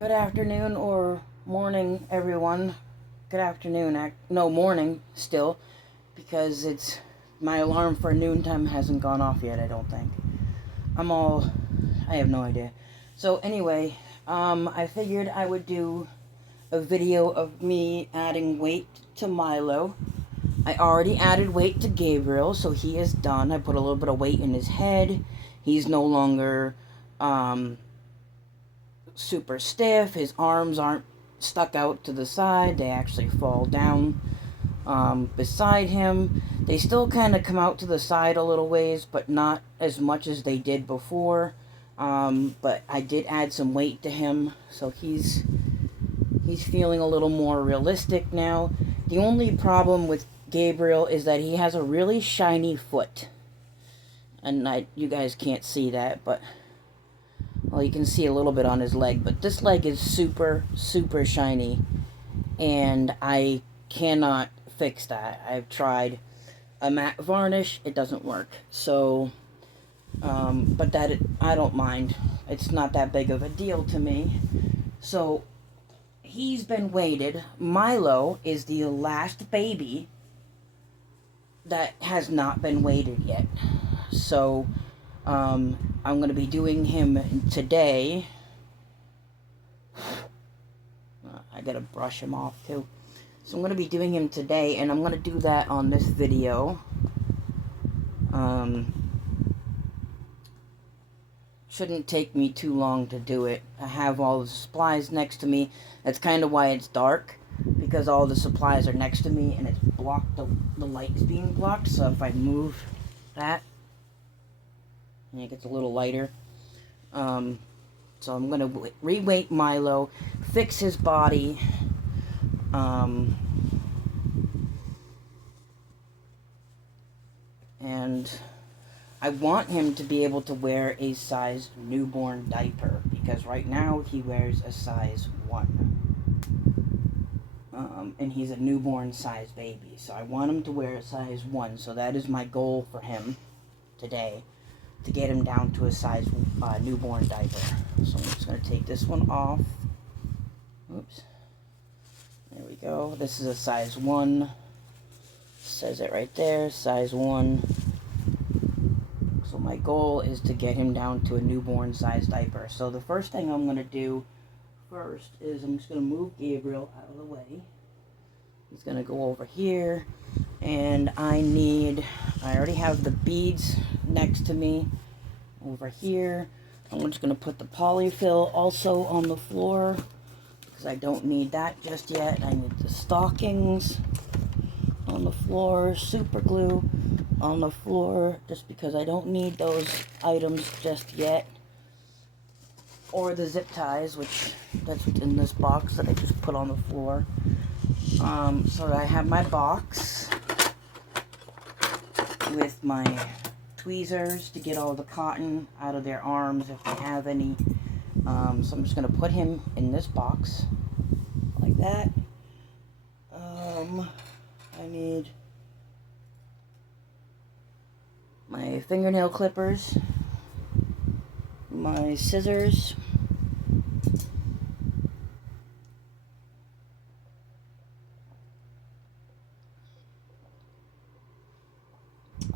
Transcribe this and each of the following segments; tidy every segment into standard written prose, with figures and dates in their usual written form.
Good afternoon or morning, everyone. Good afternoon. No, morning still, because it's my alarm for noontime hasn't gone off yet, I don't think. I have no idea. So anyway, I figured I would do a video of me adding weight to Milo. I already added weight to Gabriel, so he is done. I put a little bit of weight in his head. He's no longer, super stiff. His arms aren't stuck out to the side. They actually fall down beside him. They still kind of come out to the side a little ways, but not as much as they did before. But I did add some weight to him, so he's feeling a little more realistic now. The only problem with Gabriel is that he has a really shiny foot. And you guys can't see that, but well, you can see a little bit on his leg, but this leg is super, super shiny, and I cannot fix that. I've tried a matte varnish, it doesn't work. So, but I don't mind. It's not that big of a deal to me. So, he's been weighted. Milo is the last baby that has not been weighted yet. So, I'm going to be doing him today. I got to brush him off too. So I'm going to be doing him today, and I'm going to do that on this video. Shouldn't take me too long to do it. I have all the supplies next to me. That's kind of why it's dark, because all the supplies are next to me, and it's blocked. The light is being blocked, so if I move that, and it gets a little lighter. So I'm going to re-weight Milo, fix his body, and I want him to be able to wear a size newborn diaper, because right now he wears a size 1. And he's a newborn size baby, so I want him to wear a size 1, so that is my goal for him today, to get him down to a size newborn diaper. So I'm just going to take this one off. Oops. There we go. This is a size 1. Says it right there, size 1. So my goal is to get him down to a newborn size diaper. So the first thing I'm going to do first is I'm just going to move Gabriel out of the way. He's going to go over here, and I already have the beads next to me over here. I'm just going to put the polyfill also on the floor, because I don't need that just yet. I need the stockings on the floor, super glue on the floor, just because I don't need those items just yet. Or the zip ties, that's in this box that I just put on the floor. So I have my box with my tweezers to get all the cotton out of their arms if they have any. So I'm just going to put him in this box like that. I need my fingernail clippers, my scissors,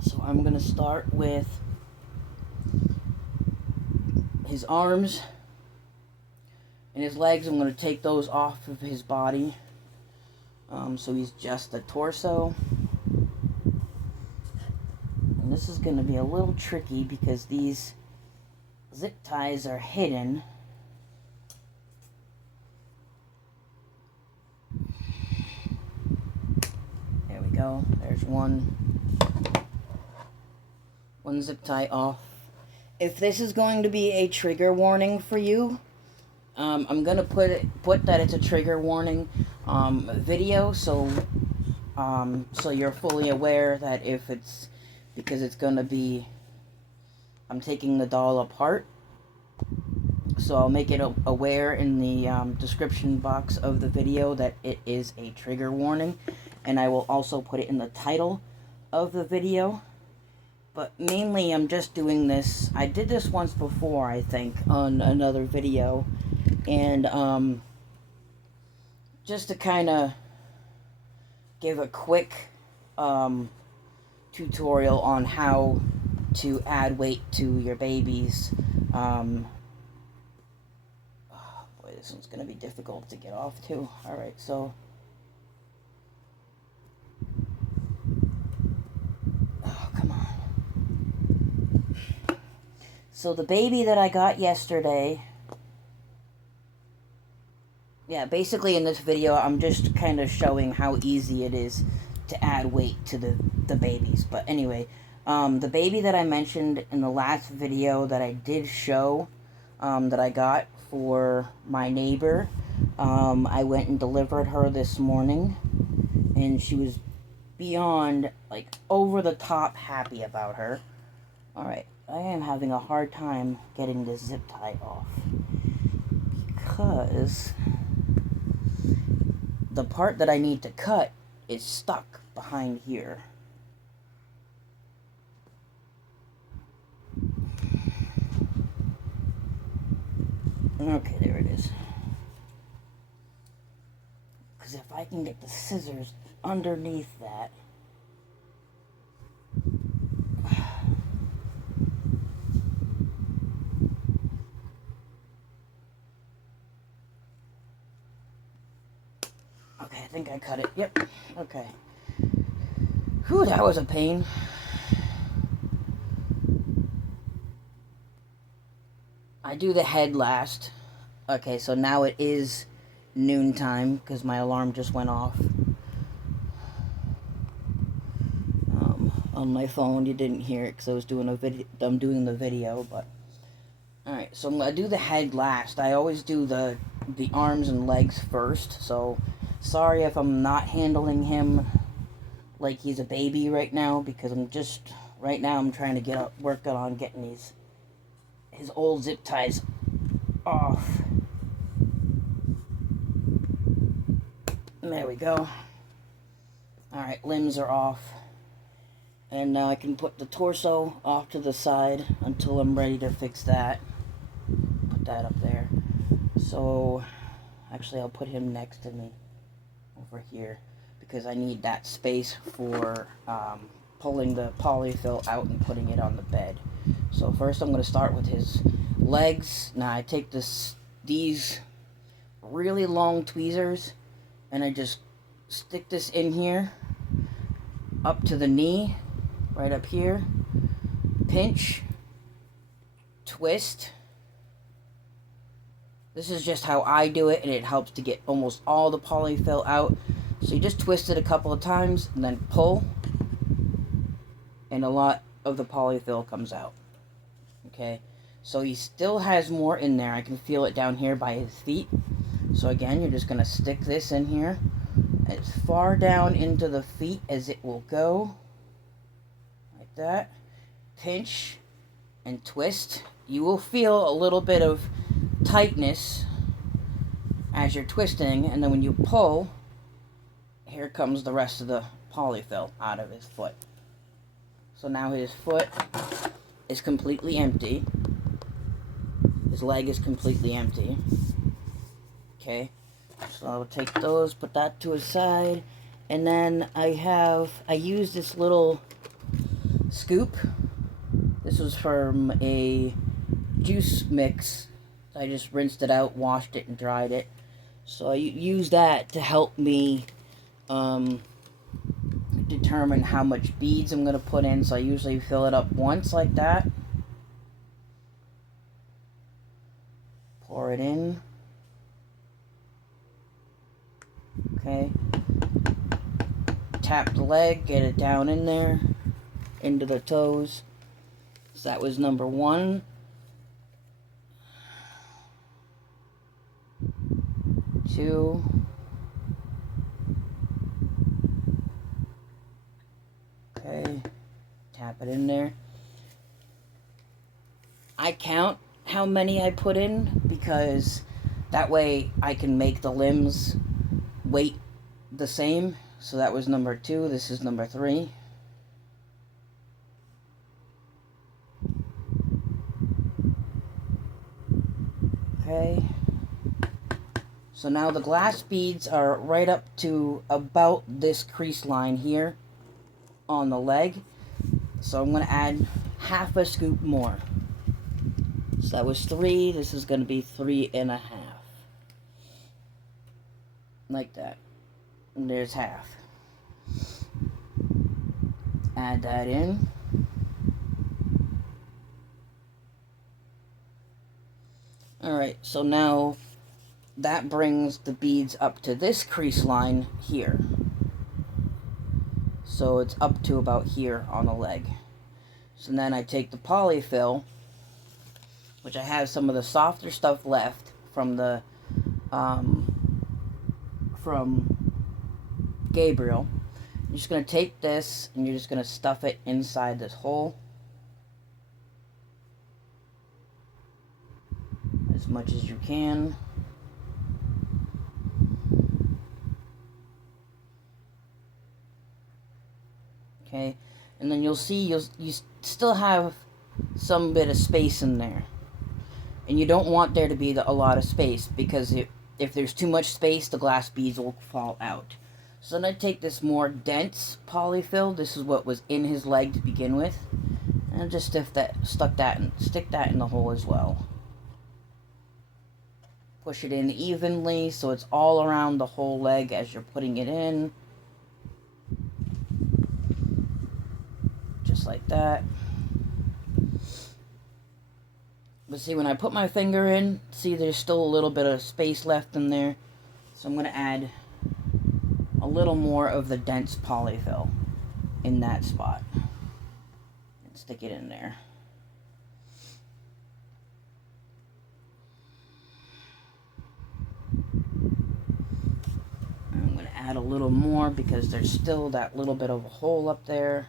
so I'm going to start with his arms and his legs. I'm going to take those off of his body, so he's just the torso. And this is going to be a little tricky because these zip ties are hidden. There we go. There's one zip tie off. If this is going to be a trigger warning for you, I'm gonna put that it's a trigger warning video, so you're fully aware that because it's gonna be, I'm taking the doll apart, so I'll make it aware in the description box of the video that it is a trigger warning, and I will also put it in the title of the video. But mainly I'm just doing this. I did this once before, I think, on another video, And just to kind of give a quick tutorial on how to add weight to your babies. Oh boy, this one's going to be difficult to get off too. Alright, so oh, come on. So the baby that I got yesterday, yeah, basically in this video I'm just kind of showing how easy it is to add weight to the babies. But anyway, the baby that I mentioned in the last video that I did show, that I got for my neighbor, I went and delivered her this morning, and she was beyond, like, over the top happy about her. Alright, I am having a hard time getting this zip tie off, because the part that I need to cut is stuck behind here. Okay, there it is. Because if I can get the scissors underneath that. Okay, I think I cut it. Yep. Okay. Whew, that was a pain. I do the head last. Okay, so now it is noontime because my alarm just went off. On my phone, you didn't hear it because I was doing a video. I'm doing the video, but all right. So I'm gonna do the head last. I always do the arms and legs first. So sorry if I'm not handling him like he's a baby right now, because I'm trying to work on getting his old zip ties off. There we go. Alright, limbs are off. And now I can put the torso off to the side until I'm ready to fix that. Put that up there. So, actually I'll put him next to me over here, because I need that space for pulling the polyfill out and putting it on the bed. So first I'm going to start with his legs. Now I take these really long tweezers and I just stick this in here up to the knee, right up here, pinch, twist. This is just how I do it, and it helps to get almost all the polyfill out. So you just twist it a couple of times and then pull, and a lot of the polyfill comes out. Okay, so he still has more in there. I can feel it down here by his feet. So again, you're just going to stick this in here as far down into the feet as it will go, like that. Pinch and twist. You will feel a little bit of tightness as you're twisting, and then when you pull, here comes the rest of the polyfill out of his foot. So now his foot is completely empty. His leg is completely empty. Okay, so I'll take those, put that to a side, and then I use this little scoop. This was from a juice mix. I just rinsed it out, washed it, and dried it. So I use that to help me determine how much beads I'm going to put in. So I usually fill it up once like that. Pour it in. Okay. Tap the leg, get it down in there, into the toes. So that was number 1. 2. Okay. Tap it in there. I count how many I put in, because that way I can make the limbs weight the same. So that was number 2. This is number 3. Okay. So now the glass beads are right up to about this crease line here on the leg. So I'm going to add half a scoop more. So that was 3. This is going to be 3.5. Like that. And there's half. Add that in. Alright, so now that brings the beads up to this crease line here. So it's up to about here on the leg. So then I take the polyfill, which I have some of the softer stuff left from the from Gabriel. You're just going to take this and you're just going to stuff it inside this hole as much as you can. Okay, and then you'll see you still have some bit of space in there, and you don't want there to be a lot of space, because if there's too much space, the glass beads will fall out. So then I take this more dense polyfill. This is what was in his leg to begin with, and just stick that in the hole as well. Push it in evenly so it's all around the whole leg as you're putting it in. Just like that. But see, when I put my finger in, see there's still a little bit of space left in there. So I'm going to add a little more of the dense polyfill in that spot. And stick it in there. I'm going to add a little more because there's still that little bit of a hole up there.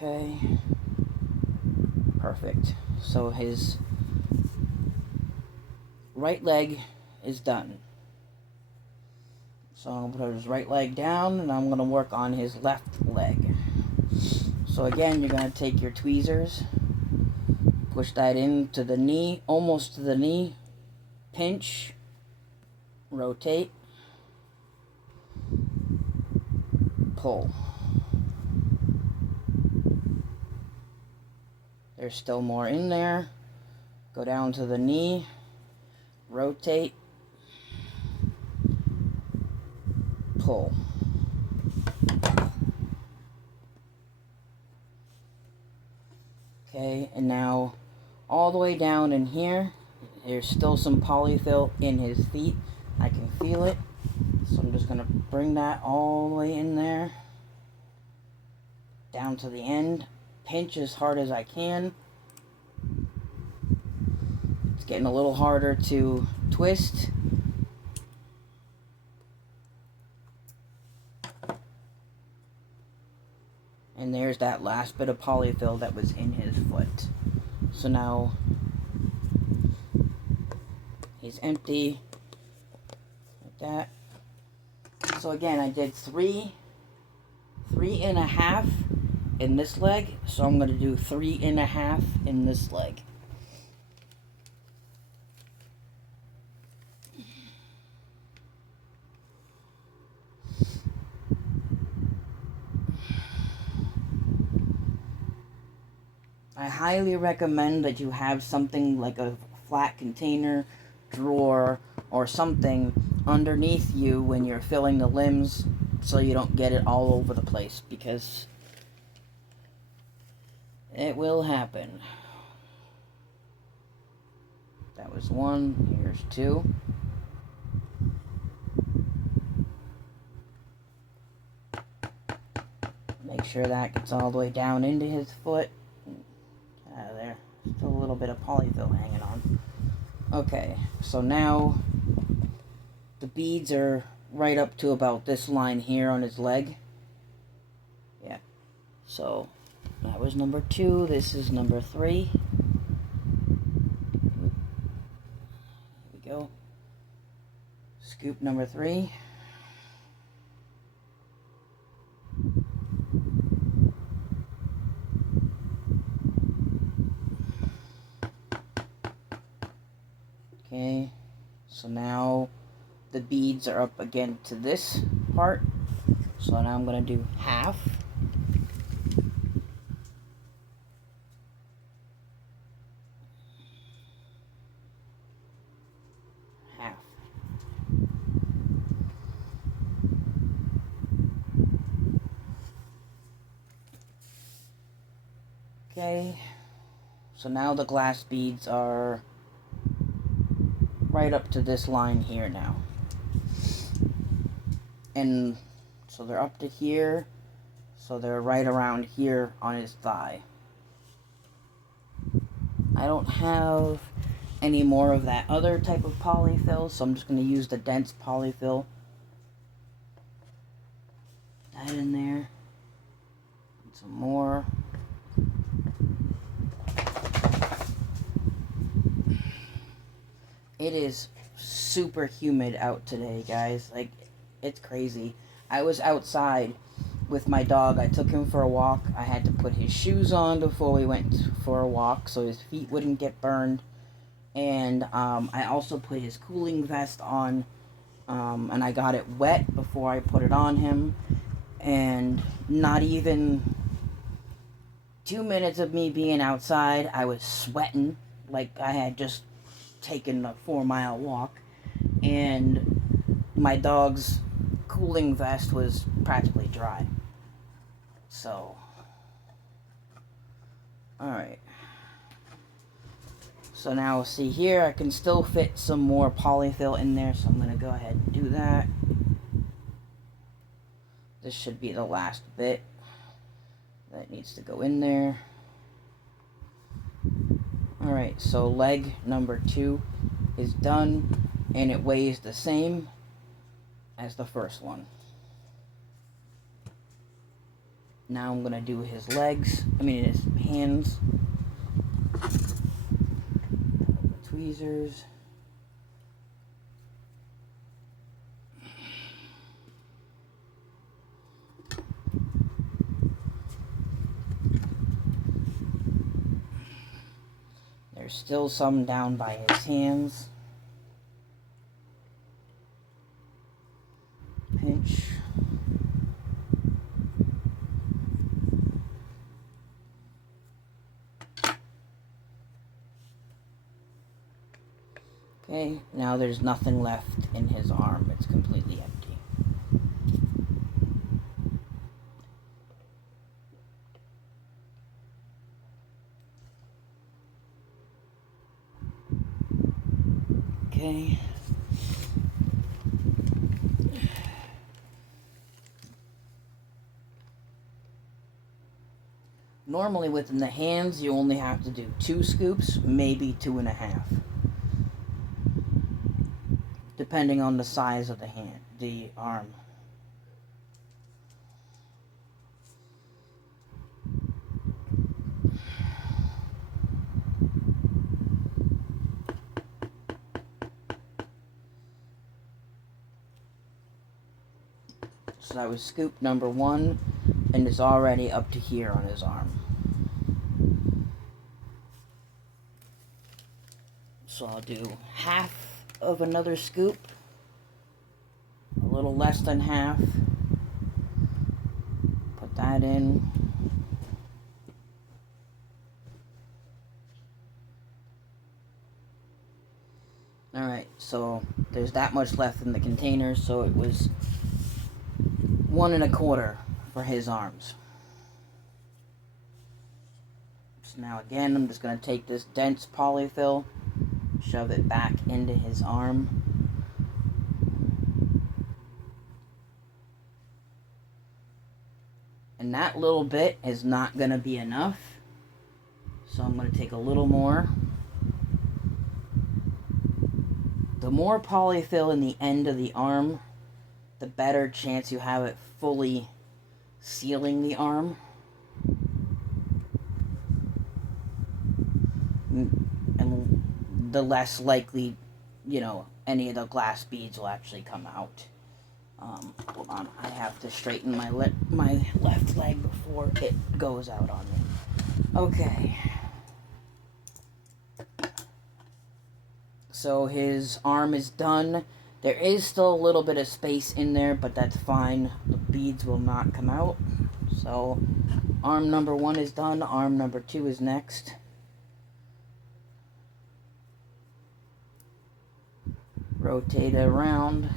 Okay, perfect. So his right leg is done. So I'm going to put his right leg down, and I'm going to work on his left leg. So again, you're going to take your tweezers, push that into the knee, almost to the knee, pinch, rotate, pull. There's still more in there. Go down to the knee, rotate, pull. Okay, and now all the way down in here, there's still some polyfill in his feet. I can feel it. So I'm just going to bring that all the way in there, down to the end. Pinch as hard as I can. It's getting a little harder to twist. And there's that last bit of polyfill that was in his foot. So now he's empty, like that. So again, I did 3.5 in this leg, so I'm going to do 3.5 in this leg. I highly recommend that you have something like a flat container, drawer, or something underneath you when you're filling the limbs, so you don't get it all over the place, because it will happen. That was 1. Here's 2. Make sure that gets all the way down into his foot. Out of there. Still a little bit of polyfill hanging on. Okay, so now the beads are right up to about this line here on his leg. Yeah. So that was number 2. This is number 3. Here we go. Scoop number 3. Okay, so now the beads are up again to this part. So now I'm going to do half. Half. Okay, so now the glass beads are right up to this line here now. And so they're up to here, so they're right around here on his thigh. I don't have any more of that other type of polyfill, so I'm just going to use the dense polyfill. That in there. And some more. It is super humid out today, guys. Like, it's crazy. I was outside with my dog. I took him for a walk. I had to put his shoes on before we went for a walk so his feet wouldn't get burned. And I also put his cooling vest on, and I got it wet before I put it on him. And not even 2 minutes of me being outside, I was sweating like I had just taken a 4-mile walk. And my dog's cooling vest was practically dry. So, alright. So now see here, I can still fit some more polyfill in there, so I'm going to go ahead and do that. This should be the last bit that needs to go in there. Alright, so leg number 2 is done, and it weighs the same as the first one. Now I'm going to do his legs, his hands. Tweezers. There's still some down by his hands. Pinch. Okay, now there's nothing left in his arm. It's completely empty. Okay. Normally within the hands, you only have to do 2 scoops, maybe 2.5. Depending on the size of the arm. So that was scoop number 1, and it's already up to here on his arm. So I'll do half of another scoop, a little less than half, put that in. Alright, so there's that much left in the container, so it was 1.25 for his arms. So now again, I'm just going to take this dense polyfill, shove it back into his arm. And that little bit is not going to be enough, so I'm going to take a little more. The more polyfill in the end of the arm, the better chance you have it fully sealing the arm. And the less likely, any of the glass beads will actually come out. Hold on, I have to straighten my left leg before it goes out on me. Okay. So his arm is done. There is still a little bit of space in there, but that's fine. The beads will not come out. So arm number 1 is done. Arm number 2 is next. Rotate it around.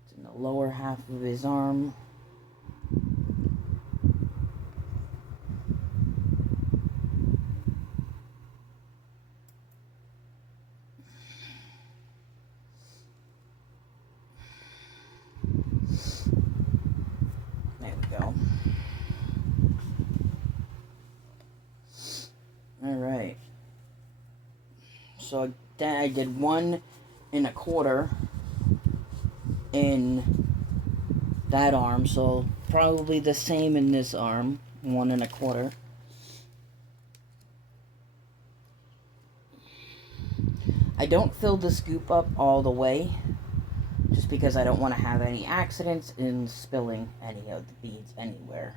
It's in the lower half of his arm. There we go. Alright. So then I did 1 1/4 in that arm, so probably the same in this arm, 1 1/4. I don't fill the scoop up all the way, just because I don't want to have any accidents in spilling any of the beads anywhere.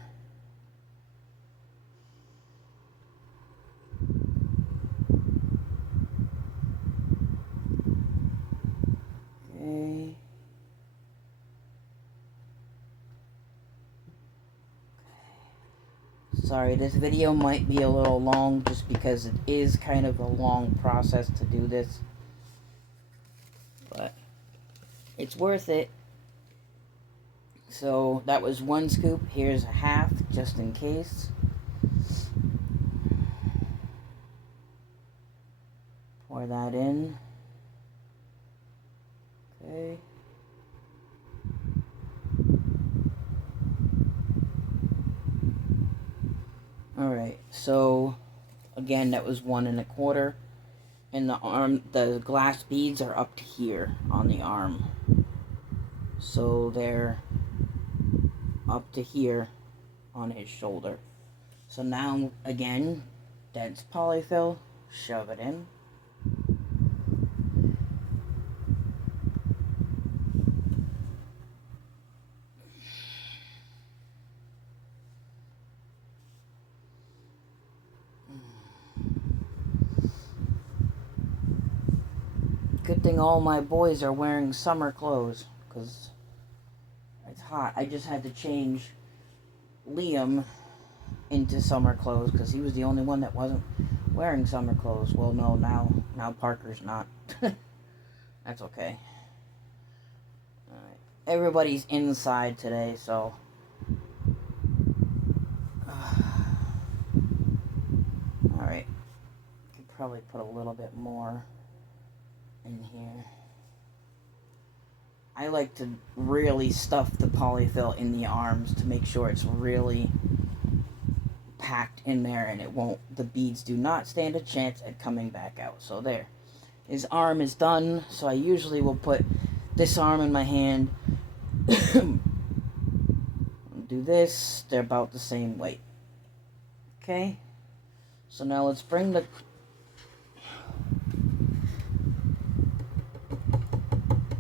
Okay. Sorry, this video might be a little long just because it is kind of a long process to do this. But it's worth it. So that was 1 scoop. Here's a half just in case. Pour that in. Okay. Alright, so again that was 1 1/4. And the arm, the glass beads are up to here on the arm. So they're up to here on his shoulder. So now, again, dense polyfill, shove it in. Good thing all my boys are wearing summer clothes, because it's hot. I just had to change Liam into summer clothes, because he was the only one that wasn't wearing summer clothes. Well, no, now Parker's not. That's okay. Alright. Everybody's inside today, so... Alright. Could probably put a little bit more in here. I like to really stuff the polyfill in the arms to make sure it's really packed in there and it won't, the beads do not stand a chance at coming back out. So there. His arm is done, so I usually will put this arm in my hand. Do this, they're about the same weight. Okay? So now let's bring the...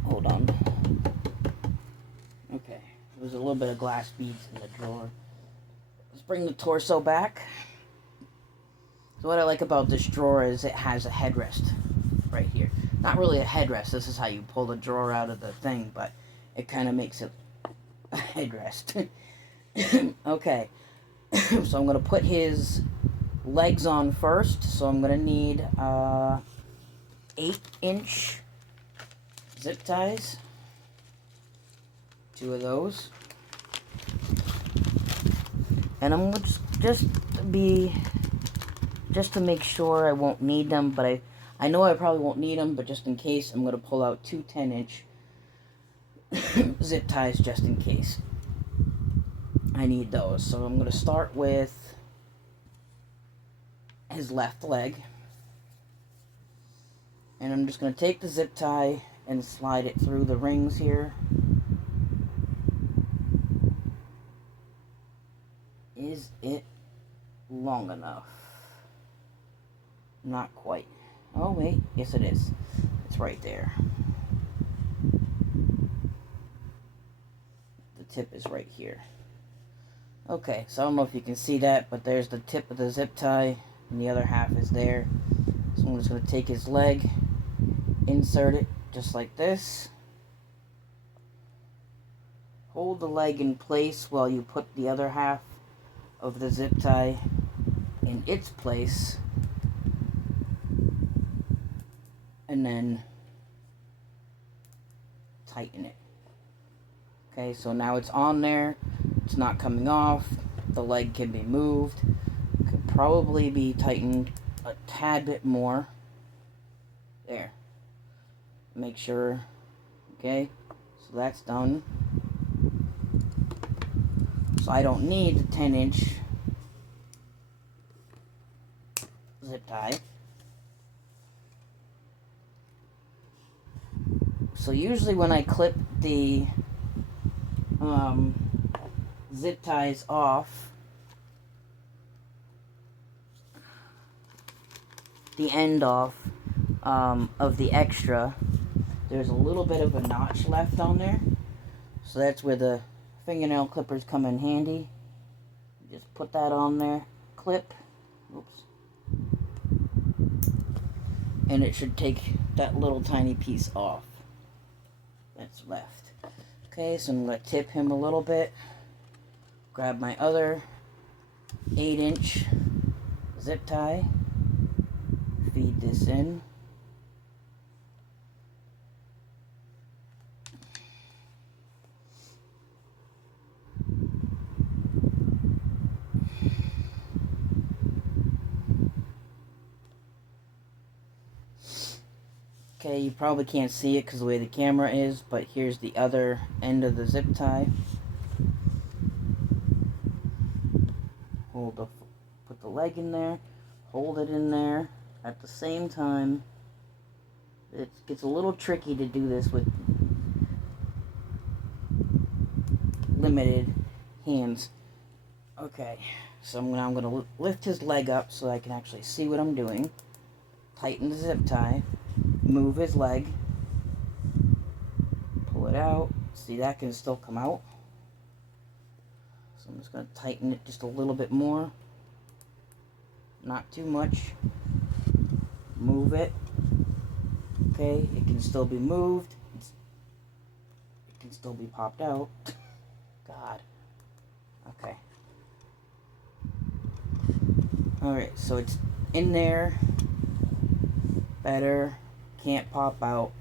Hold on. Okay, there's a little bit of glass beads in the drawer. Let's bring the torso back. So what I like about this drawer is it has a headrest right here. Not really a headrest, this is how you pull the drawer out of the thing, but it kind of makes it a headrest. Okay, so I'm going to put his legs on first, so I'm going to need 8-inch zip ties, 2 of those, and I'm going to just to make sure I won't need them, but I know I probably won't need them, but just in case, I'm going to pull out 2 10-inch zip ties just in case I need those. So I'm going to start with his left leg, and I'm just going to take the zip tie and slide it through the rings here. Is it long enough? Not quite. Oh wait, yes it is. It's right there. The tip is right here. Okay, so I don't know if you can see that, but there's the tip of the zip tie, and the other half is there. So I'm just going to take his leg, insert it just like this. Hold the leg in place while you put the other half of the zip tie in its place. And then tighten it. Okay, so now it's on there. It's not coming off. The leg can be moved. Could probably be tightened a tad bit more. There. Make sure. Okay, so that's done. So I don't need the 10-inch zip tie. So usually when I clip the zip ties off, the end off of the extra, there's a little bit of a notch left on there. So that's where the fingernail clippers come in handy. Just put that on there, clip, oops, and it should take that little tiny piece off that's left. Okay, so I'm going to tip him a little bit, grab my other 8-inch zip tie, feed this in. Okay, you probably can't see it because of the way the camera is, but here's the other end of the zip tie. Put the leg in there, hold it in there. At the same time, it gets a little tricky to do this with limited hands. Okay, so I'm going to lift his leg up so I can actually see what I'm doing. Tighten the zip tie, move his leg, pull it out. See, that can still come out. So I'm just going to tighten it just a little bit more. Not too much. Move it. Okay, it can still be moved. It can still be popped out. God. Okay. Alright, so it's in there. Better. Can't pop out.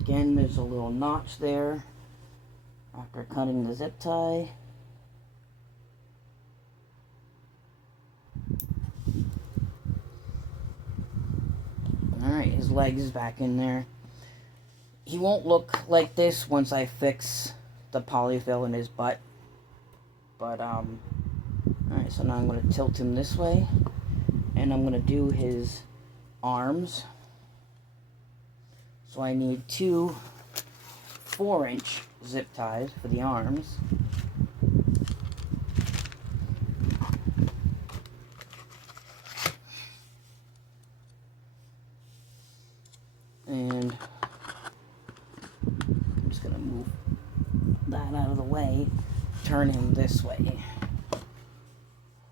Again, there's a little notch there after cutting the zip tie. Alright, his leg is back in there. He won't look like this once I fix the polyfill in his butt. But, alright, so now I'm going to tilt him this way. And I'm going to do his arms. So I need 2 4-inch zip ties for the arms. And I'm just going to move that out of the way, turn him this way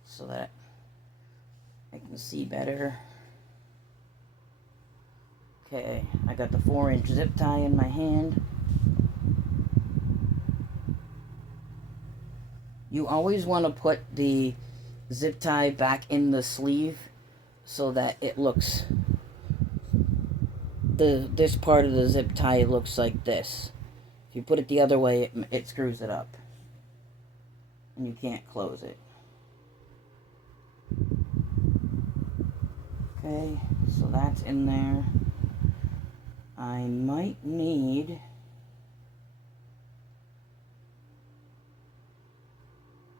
so that I can see better. Okay, I got the 4-inch zip tie in my hand. You always want to put the zip tie back in the sleeve so that it looks, this part of the zip tie looks like this. If you put it the other way, it screws it up. And you can't close it. Okay, so that's in there. I might need...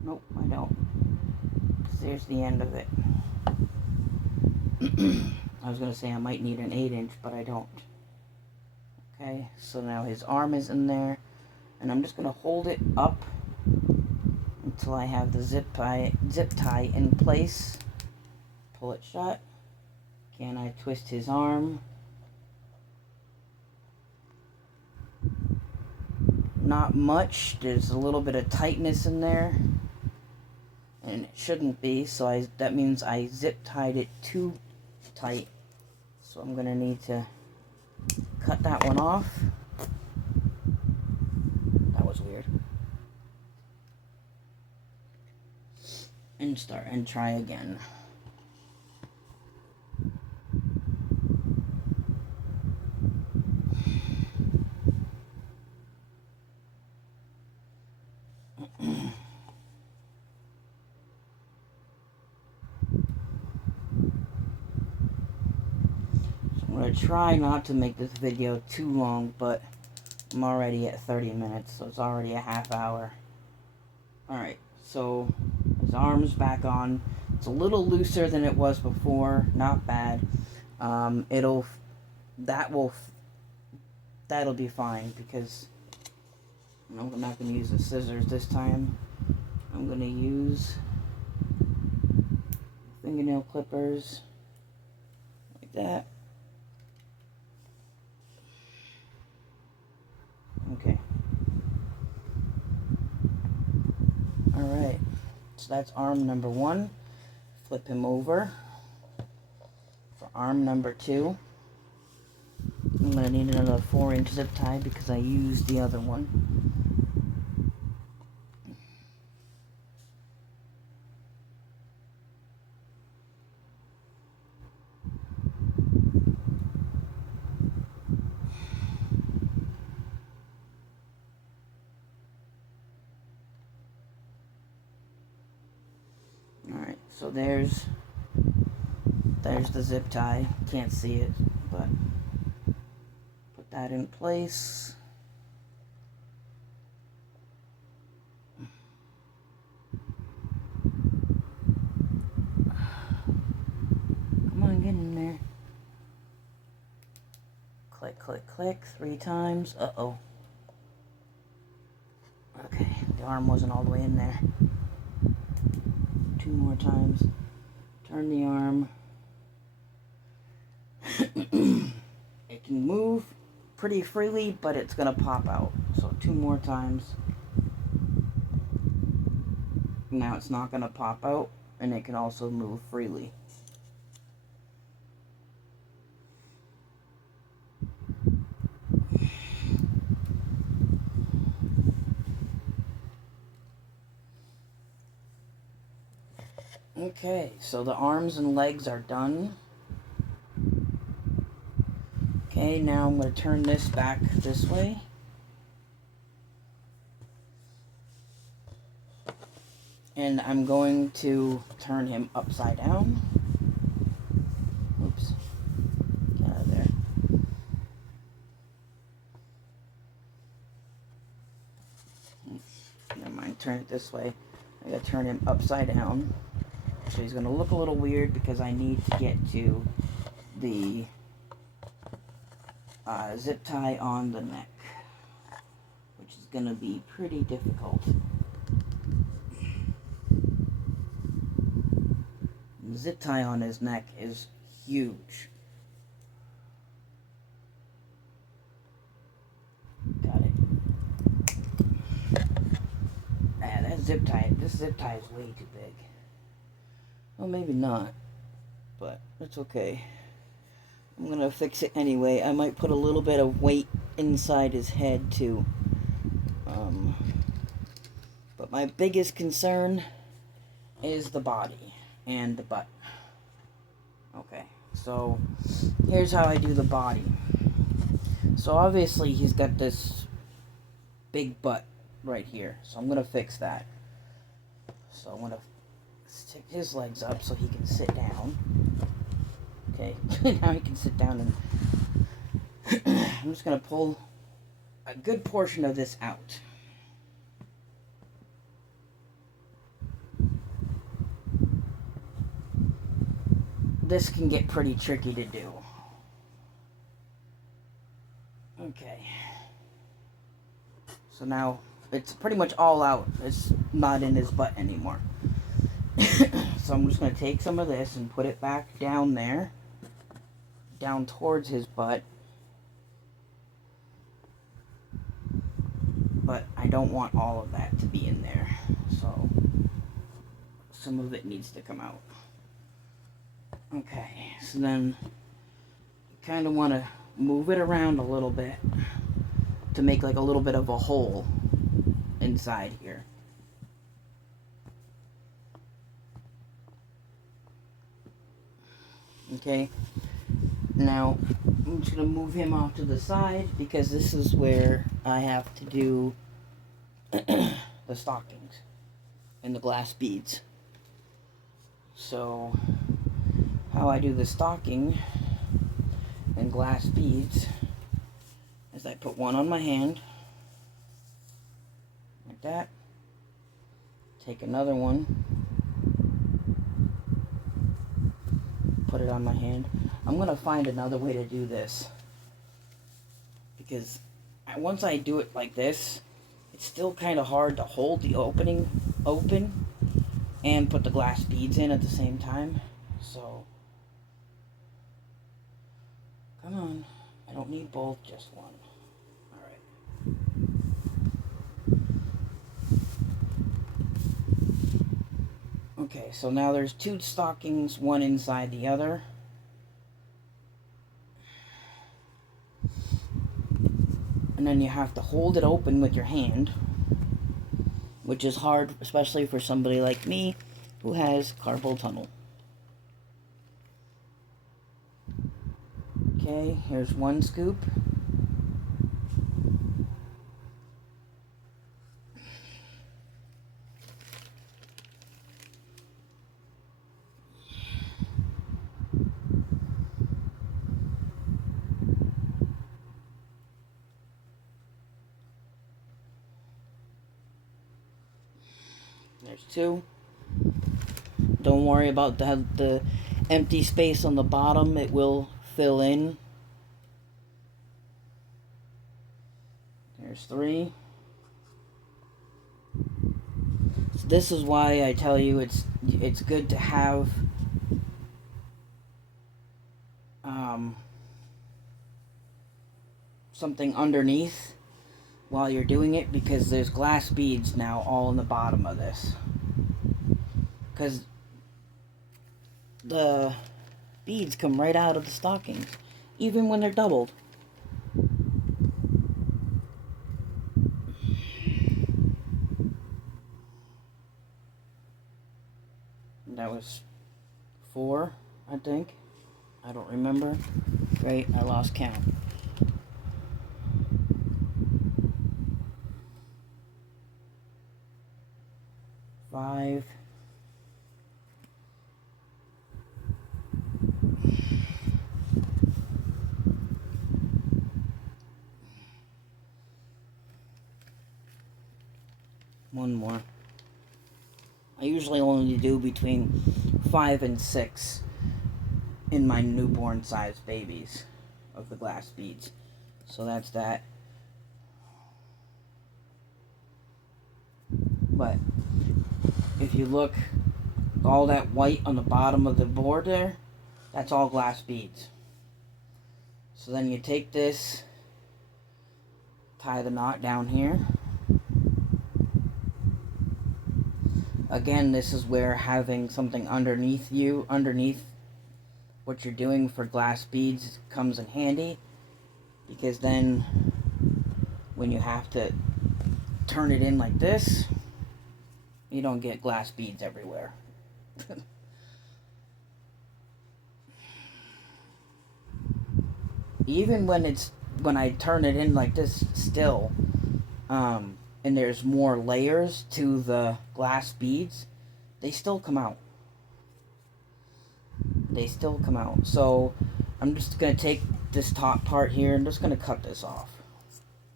Nope, I don't. 'Cause there's the end of it. I was going to say I might need an 8-inch, but I don't. Okay, so now his arm is in there. And I'm just going to hold it up until I have the zip tie in place. Pull it shut. Again, I twist his arm. Not much. There's a little bit of tightness in there. And it shouldn't be, so that means I zip tied it too tight. So I'm going to need to cut that one off. That was weird. And start and try again. I'm going to try not to make this video too long, but I'm already at 30 minutes, so it's already a half hour. Alright, so his arm's back on. It's a little looser than it was before, not bad. That'll be fine, because I'm not going to use the scissors this time. I'm going to use fingernail clippers, like that. Okay. Alright, so that's arm number 1. Flip him over. For arm number 2, I'm going to need another 4-inch zip tie because I used the other one. Alright, so there's the zip tie. Can't see it, but put that in place. Come on, get in there. Click, click, click 3 times. Uh-oh. Okay, the arm wasn't all the way in there. 2 more times. Turn the arm. It can move pretty freely, but it's going to pop out. So 2 more times. Now it's not going to pop out, and it can also move freely. Okay, so the arms and legs are done. Okay, now I'm going to turn this back this way. And I'm going to turn him upside down. Oops. Get out of there. Never mind, turn it this way. I gotta turn him upside down. So he's gonna look a little weird because I need to get to the zip tie on the neck, which is gonna be pretty difficult. The zip tie on his neck is huge. Got it. This zip tie is way too big. Well, maybe not, but it's okay. I'm gonna fix it anyway. I might put a little bit of weight inside his head too. But my biggest concern is the body and the butt. Okay, so here's how I do the body. So obviously he's got this big butt right here, so I'm gonna fix that. So I'm gonna stick his legs up so he can sit down. Okay, now he can sit down, and I'm just gonna pull a good portion of this out. This can get pretty tricky to do. Okay. So now it's pretty much all out. It's not in his butt anymore. So I'm just going to take some of this and put it back down there. down towards his butt. But I don't want all of that to be in there. So some of it needs to come out. Okay, so then you kind of want to move it around a little bit to make like a little bit of a hole inside here. Okay, now I'm just going to move him off to the side because this is where I have to do the stockings and the glass beads. So how I do the stocking and glass beads is I put one on my hand like that, take another one, put it on my hand. I'm going to find another way to do this because once I do it like this, it's still kind of hard to hold the opening open and put the glass beads in at the same time. So come on, I don't need both, just one. Okay, so now there's two stockings, one inside the other. And then you have to hold it open with your hand, which is hard, especially for somebody like me who has carpal tunnel. Okay, here's one scoop. There's two. Don't worry about the empty space on the bottom. It will fill in. There's three. So this is why I tell you it's good to have something underneath while you're doing it, because there's glass beads now all in the bottom of this. Because the beads come right out of the stockings, even when they're doubled. That was 4, I think. I don't remember. Great, I lost count. 5. One more. I usually only do between 5 and 6 in my newborn size babies of the glass beads. So that's that. But if you look, all that white on the bottom of the board there, that's all glass beads. So then you take this, tie the knot down here. Again, this is where having something underneath what you're doing for glass beads comes in handy, because then when you have to turn it in like this, you don't get glass beads everywhere. Even when I turn it in like this still, and there's more layers to the glass beads, they still come out. They still come out. So I'm just going to take this top part here and just going to cut this off,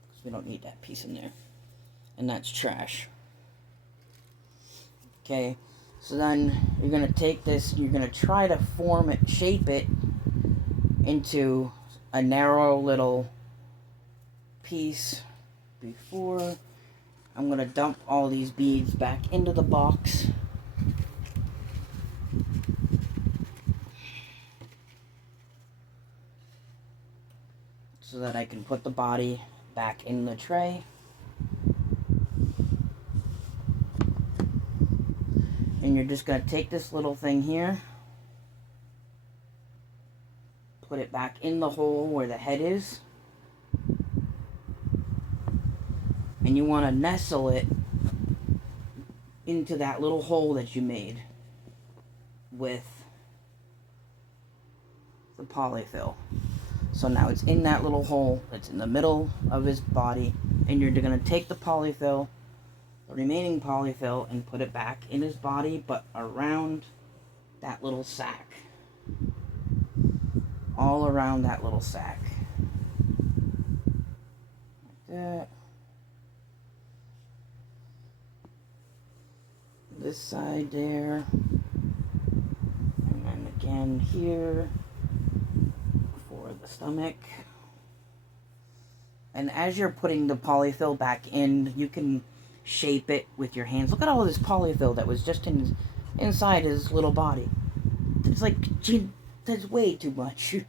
because we don't need that piece in there. And that's trash. Okay, so then you're going to take this, you're going to try to form it, shape it into a narrow little piece. Before I'm going to dump all these beads back into the box. so that I can put the body back in the tray. And you're just going to take this little thing here, put it back in the hole where the head is, and you want to nestle it into that little hole that you made with the polyfill. So now it's in that little hole that's in the middle of his body, and you're going to take the polyfill, the remaining polyfill, and put it back in his body, but around that little sack. All around that little sack. Like that. This side there. And then again here for the stomach. And as you're putting the polyfill back in, you can shape it with your hands. Look at all this polyfill that was just inside his little body. It's like, gee, that's way too much. It's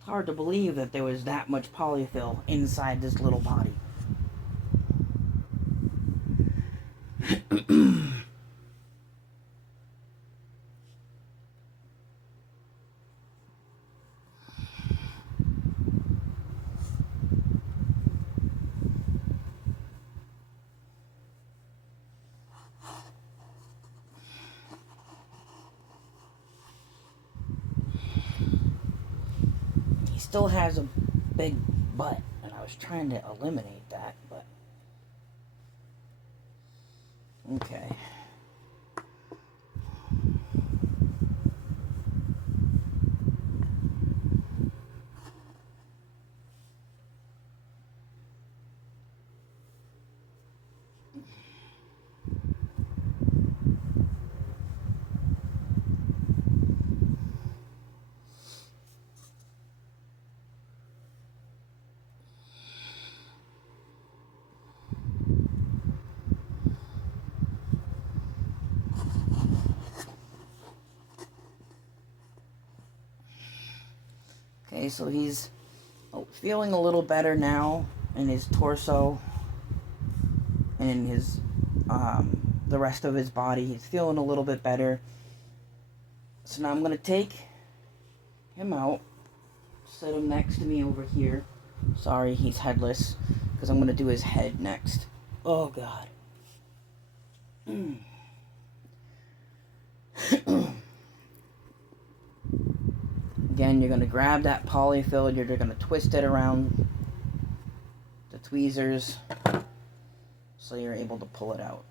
hard to believe that there was that much polyfill inside this little body. Still has a big butt, and I was trying to eliminate that, but okay. Okay, so he's feeling a little better now in his torso and in his the rest of his body. He's feeling a little bit better. So now I'm going to take him out, set him next to me over here. Sorry, he's headless, because I'm going to do his head next. Oh, God. Again, you're going to grab that polyfill and you're going to twist it around the tweezers so you're able to pull it out.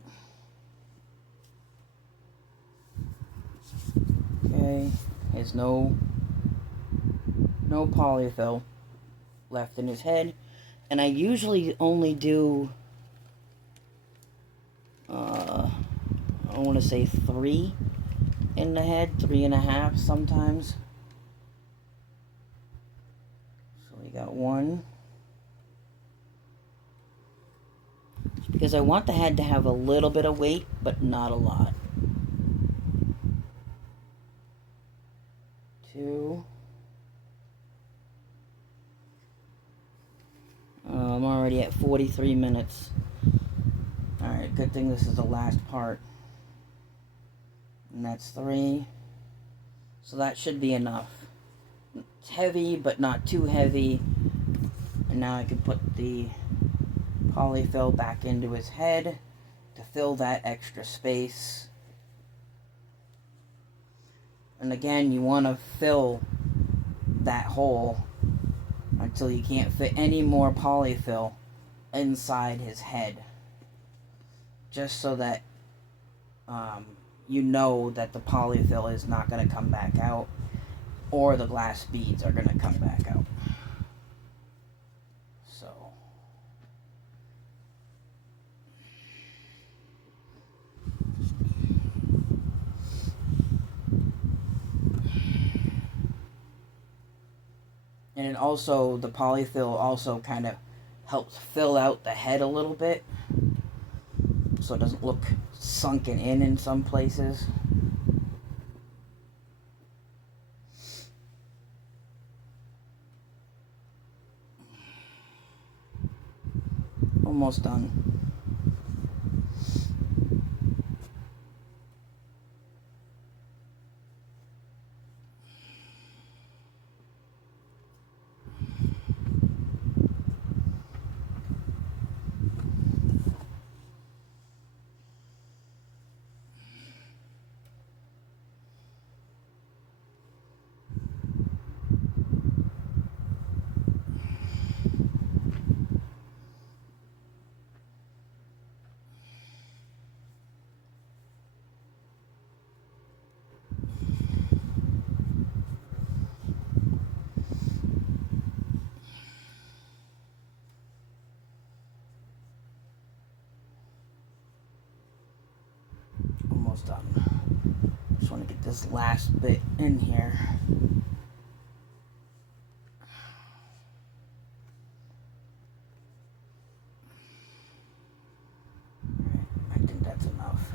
Okay, there's no polyfill left in his head, and I usually only do I want to say 3 in the head, 3.5 sometimes. So we got 1. Because I want the head to have a little bit of weight, but not a lot. 2. I'm already at 43 minutes. Alright, good thing this is the last part. And that's 3. So that should be enough. It's heavy, but not too heavy. And now I can put the polyfill back into his head to fill that extra space. And again, you want to fill that hole until you can't fit any more polyfill inside his head. Just so that you know that the polyfill is not going to come back out, or the glass beads are going to come back out. So, and it also, the polyfill also kind of helps fill out the head a little bit, so it doesn't look sunken in some places. almost done. Almost done. Just want to get this last bit in here. Alright, I think that's enough.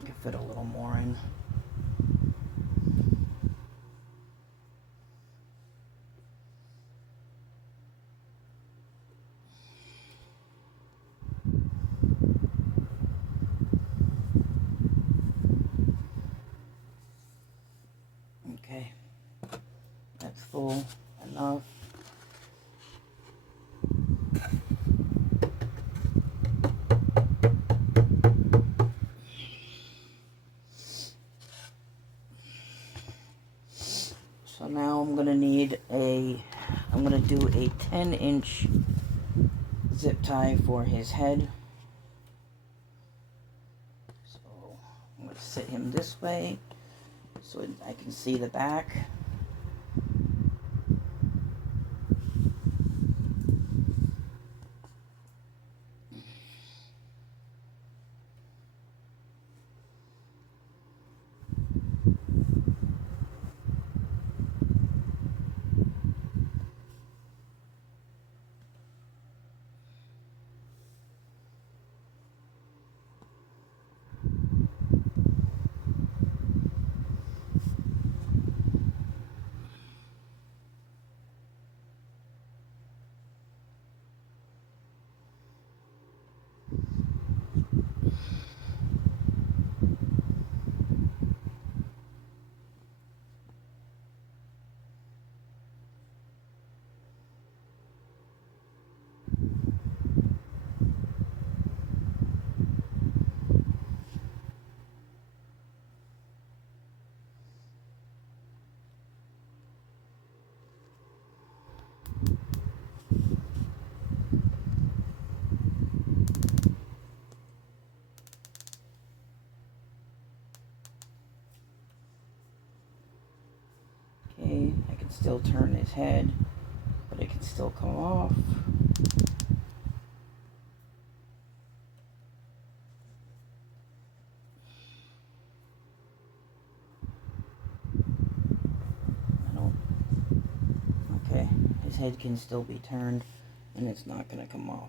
I can fit a little more in. Okay, that's full enough. So now I'm gonna do a 10-inch zip tie for his head. So I'm gonna sit him this way so I can see the back. Okay, I can still turn his head, but it can still come off. Okay, his head can still be turned, and it's not going to come off.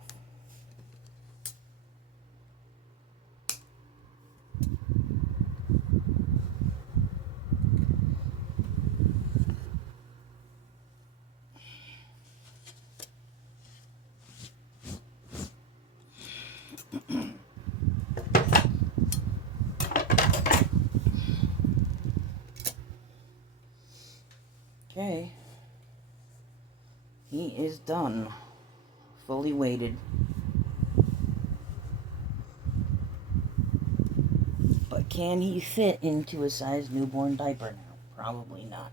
Okay, he is done, fully weighted. But can he fit into a size newborn diaper now? Probably not.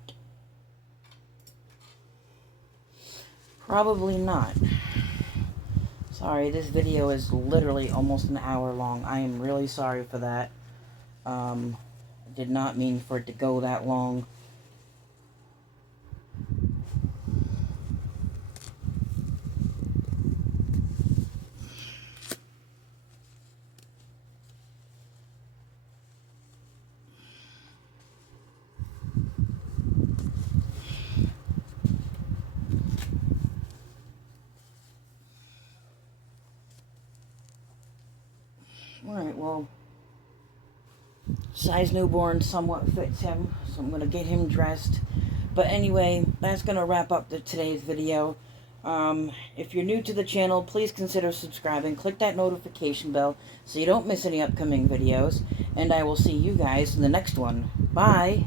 Probably not. Sorry, this video is literally almost an hour long. I am really sorry for that. I did not mean for it to go that long. Alright, well, size newborn somewhat fits him, so I'm going to get him dressed. But anyway, that's going to wrap up today's video. If you're new to the channel, please consider subscribing. Click that notification bell so you don't miss any upcoming videos. And I will see you guys in the next one. Bye!